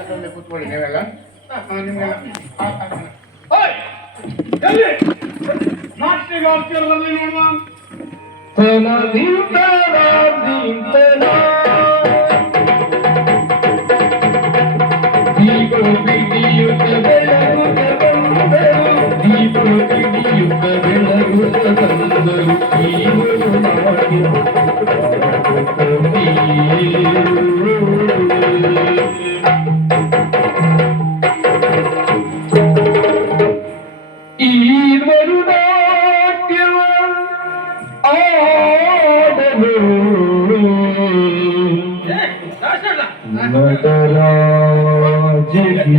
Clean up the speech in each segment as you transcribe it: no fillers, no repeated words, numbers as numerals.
ಅದರಲ್ಲಿ ಕೂತ್ಕೊಳ್ಳಿ ನೀವೆಲ್ಲ ನಿಮಗೆಲ್ಲ ನಾಟ್ಯಗಾರ್ತಿಯರಲ್ಲಿ ನೋಡುವ ದೀಪಗಳು ಬಿಡಿಯುತ್ತ ಬೆಳಗುತ್ತ ಬಂದರು ದೀಪಗಳು ಬಿಡಿಯುತ್ತ ಬೆಳಗುತ್ತ ಬಂದರು ಈರ್ವರು ನಾಟ್ಯವ ಆಡಲು ನಟರಾಜಗಿ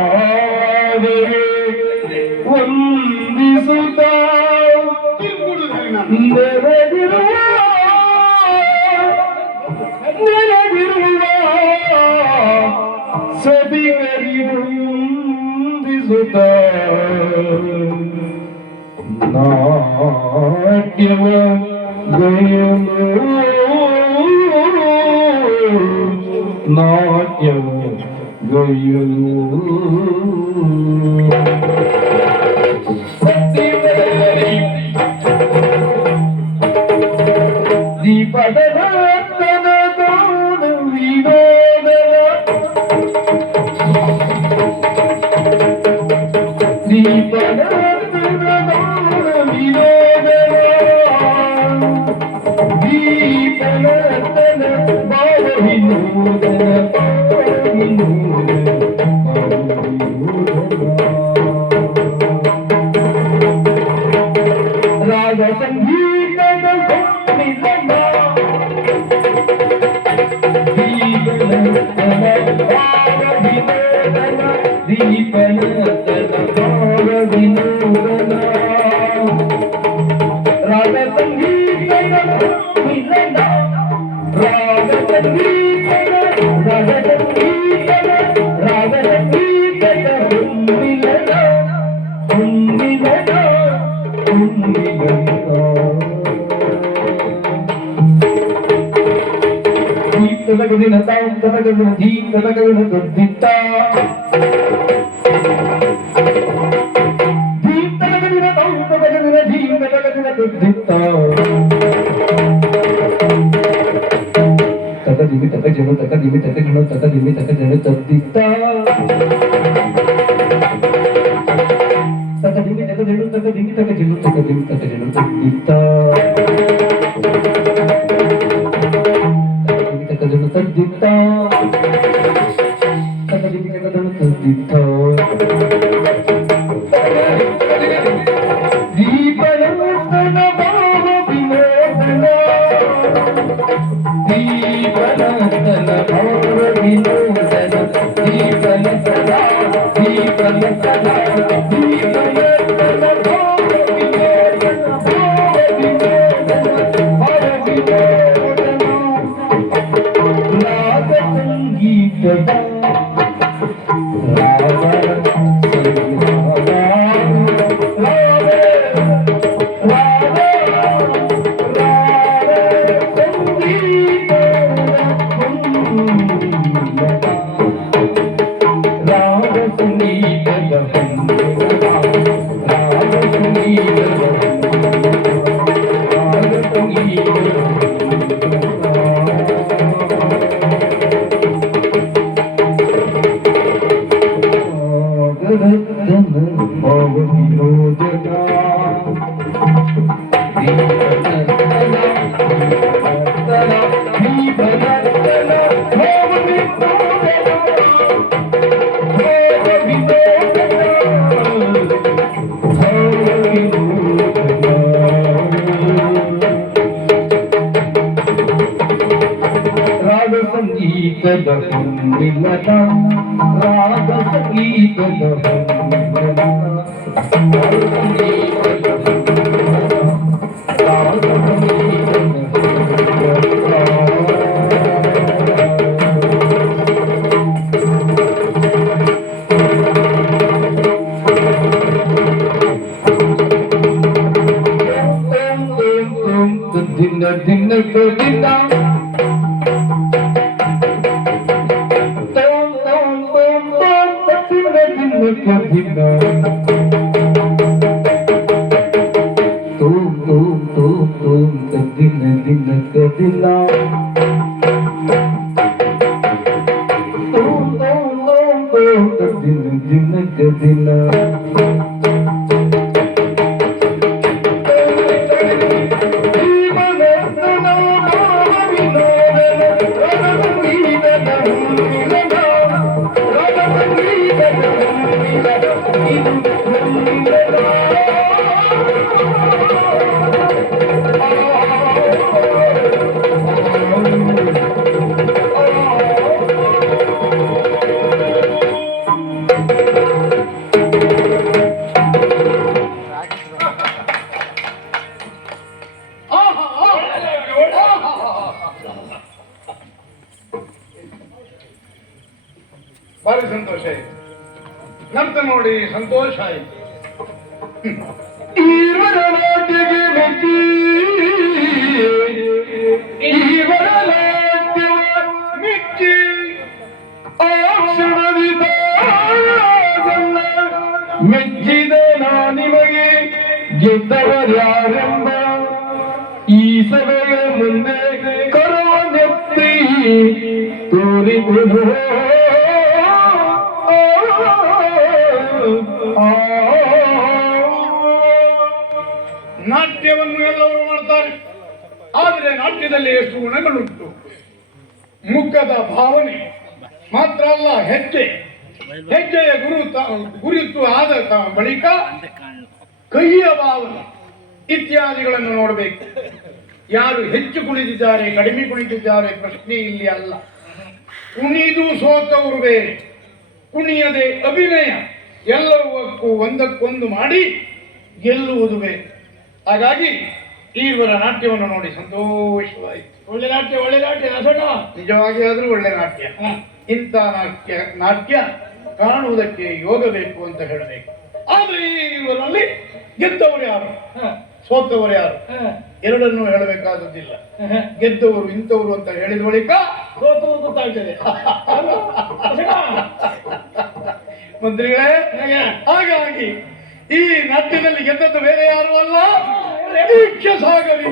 ನಟರಾಜಗೆ ವಂದಿಸುತ್ತ ನೆರೆದಿರುವ ಸಭಿಕರಿಗೂ ವಂದಿಸುತ್ತ ನಾಟ್ಯವ ಗಯಲು ನಾಟ್ಯವ ಗಯಲು ದೀಪದ ವಿನೋದನ ದೀಪದ ದೀಪನರ್ತನ ಬಾಳ ವಿನೋದನ ರಾಗ ಸಂಗೀತದ ಮಿಲನ ದೀಪನರ್ತನ ಬಾಳ ವಿನೋದನ ದೀಪನರ್ತನ ಬಾಳ ವಿನೋದನ ರಾಗ ಸಂಗೀತದ ಮಿಲನ ರಾಗ ಸಂಗೀತದ ರಾಗ ಸಂಗೀತದ ರಾಗ ಸಂಗೀತದ ಮಿಲನ ಮಿಲನ ದೀಪದಗದಿನ ತಾವು ತದಗದಿನ ದೀಪದಗದಿನ ದೊಡ್ಡಿತ್ತ ದೀಪದಗದಿನ ತಾವು ತದಗದಿನ ದೀಪದಗದಿನ ದೊಡ್ಡಿತ್ತ ತಕದಿಮಿ ತಕಜನು ತಕದಿಮಿ ತಕಜನು ತಕದಿಮಿ ತಕಜನು ತದ್ದಿತ್ತ ತಕದಿಮಿ ತಕಜನು ತಕದಿಮಿ ತಕಜನು ತಕದಿಮಿ ತಕಜನು ತದ್ದಿತ್ತ ತಕದಿಮಿ ತಕಜನು ತದ್ದಿತ್ತ ತಕದಿಮಿ ತಕಜನು ತದ್ದಿತ್ತ ದೀಪನರ್ತನ ಭಾವ ವಿನೋದನ ದೀಪನರ್ತನ ಭಾವ ವಿನೋದನ ದೀಪನರ್ತನ ದೀಪನರ್ತನ ದೀಪನರ್ತನ ಭಾವ ವಿನೋದನ ಭಾವ ವಿನೋದನ ಭಾವ ವಿನೋದನ ರಾಗ ಸಂಗೀತದ ಸಂಗೀತದ ಮಿಲನ ರಾಗ ಸಂಗೀತದ ದಿನ ದಿನಕ್ಕೆ ದಿನ ದಿನ ದಿನಕ್ಕೆ ದಿನ ದಿನಕ್ಕೆ ದಿನ ಭಾರಿ ಸಂತೋಷ ಆಯ್ತು. ನರ್ತ ನೋಡಿ ಸಂತೋಷ ಆಯ್ತು. ಇವರ ನಾಟ್ಯಗೆ ಮೆಚ್ಚಿ ಇವರ ನಾಟ್ಯವ ಮೆಚ್ಚಿ ಆ ಕ್ಷಣವಿದ ಮೆಚ್ಚಿದ ನಿಮಗೆ ಗೆದ್ದವರ್ಯಾರೆಂಬ ಈ ಸಭೆಯ ಮುಂದೆ ಕರವನೆತ್ತಿ ತೋರಿದುದು ನಾಟ್ಯವನ್ನು ಎಲ್ಲರೂ ಮಾಡ್ತಾರೆ, ಆದರೆ ನಾಟ್ಯದಲ್ಲಿ ಎಷ್ಟು ಗುಣಗಳುಂಟು. ಮುಖದ ಭಾವನೆ ಮಾತ್ರ ಅಲ್ಲ, ಹೆಜ್ಜೆಯ ಗುರುತು ಆದ ಬಳಿಕ ಕೈಯ ಭಾವನೆ ಇತ್ಯಾದಿಗಳನ್ನು ನೋಡಬೇಕು. ಯಾರು ಹೆಚ್ಚು ಕುಣಿದಿದ್ದಾರೆ ಕಡಿಮೆ ಕುಣಿದಿದ್ದಾರೆ ಪ್ರಶ್ನೆ ಇಲ್ಲಿ ಅಲ್ಲ. ಕುಣಿದು ಸೋತವರು ಬೇರೆ, ಕುಣಿಯದೆ ಅಭಿನಯ ಎಲ್ಲವಕ್ಕೂ ಒಂದಕ್ಕೊಂದು ಮಾಡಿ ಗೆಲ್ಲುವುದು ಬೇರೆ. ಹಾಗಾಗಿ ಈಶ್ವರ ನಾಟ್ಯವನ್ನು ನೋಡಿ ಸಂತೋಷವಾಯಿತು. ಒಳ್ಳೆ ನಾಟ್ಯ ನಸಣ ನಿಜವಾಗಿ ಆದ್ರೂ ಒಳ್ಳೆ ನಾಟ್ಯ. ಇಂಥ ನಾಟ್ಯ ಕಾಣುವುದಕ್ಕೆ ಯೋಗ ಬೇಕು ಅಂತ ಹೇಳಬೇಕು. ಆದ್ರೆ ಇವರಲ್ಲಿ ಗೆದ್ದವರು ಯಾರು ಸೋತವರು ಯಾರು ಎರಡನ್ನೂ ಹೇಳಬೇಕಾದದ್ದಿಲ್ಲ. ಗೆದ್ದವರು ಇಂಥವರು ಅಂತ ಹೇಳಿದ ಬಳಿಕ ಸೋತವರು ಗೊತ್ತಾಗ್ತದೆ. ಮಂತ್ರಿಗಳೇ, ಹಾಗಾಗಿ ಈ ನಾಟ್ಯದಲ್ಲಿ ಗೆದ್ದದ್ದು ಬೇರೆ ಯಾರು ಅಲ್ಲ, ದೀಕ್ಷ ಸಾಗರಿ.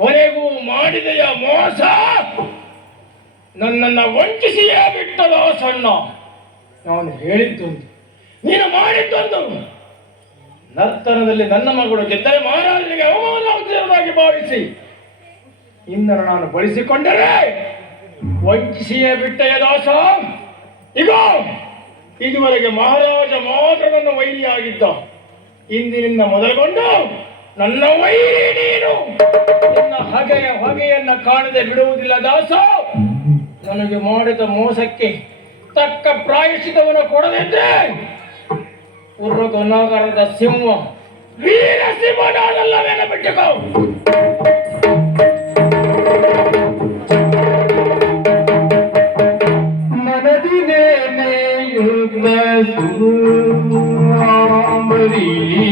ಕೊನೆಗೂ ಮಾಡಿದೆಯ ಮೋಸ, ನನ್ನನ್ನು ವಂಚಿಸಿಯೇ ಬಿಟ್ಟ ದಾಸಣ್ಣ. ನಾನು ಹೇಳಿದ್ದೊಂದು, ನೀನು ಮಾಡಿದ್ದೊಂದು. ನರ್ತನದಲ್ಲಿ ನನ್ನ ಮಗಳು ಗೆದ್ದರೆ ಮಹಾರಾಜನಿಗೆ ಅವಮಾನವಾಗಿ ಭಾವಿಸಿ ಇಂದನ್ನು ನಾನು ಬಳಸಿಕೊಂಡರೆ ವಂಚಿಸಿಯೇ ಬಿಟ್ಟೆಯ ದಾಸ. ಈಗ ಇದುವರೆಗೆ ಮಹಾರಾಜ ಮಾತ್ರ ನನ್ನ ವೈರಿಯಾಗಿದ್ದ, ಇಂದಿನಿಂದ ಮೊದಲುಗೊಂಡು ನನ್ನ ವೈರಿ ನೀನು. ನಿನ್ನ ಹೊಗೆಯನ್ನ ಕಾಣದೆ ಬಿಡುವುದಿಲ್ಲ ದಾಸ. ನನಗೆ ಮಾಡಿದ ಮೋಸಕ್ಕೆ ತಕ್ಕ ಪ್ರಾಯಶ್ಚಿತವನ್ನು ಕೊಡದಿದ್ರೆ ಉರ್ರಗನಗರದ ಸಿಂಹ ವೀರ ಸಿಂಹ ನಾನಲ್ಲವೇನ ಬಿಟ್ಟುಕೋ. ಮನದಿನೇ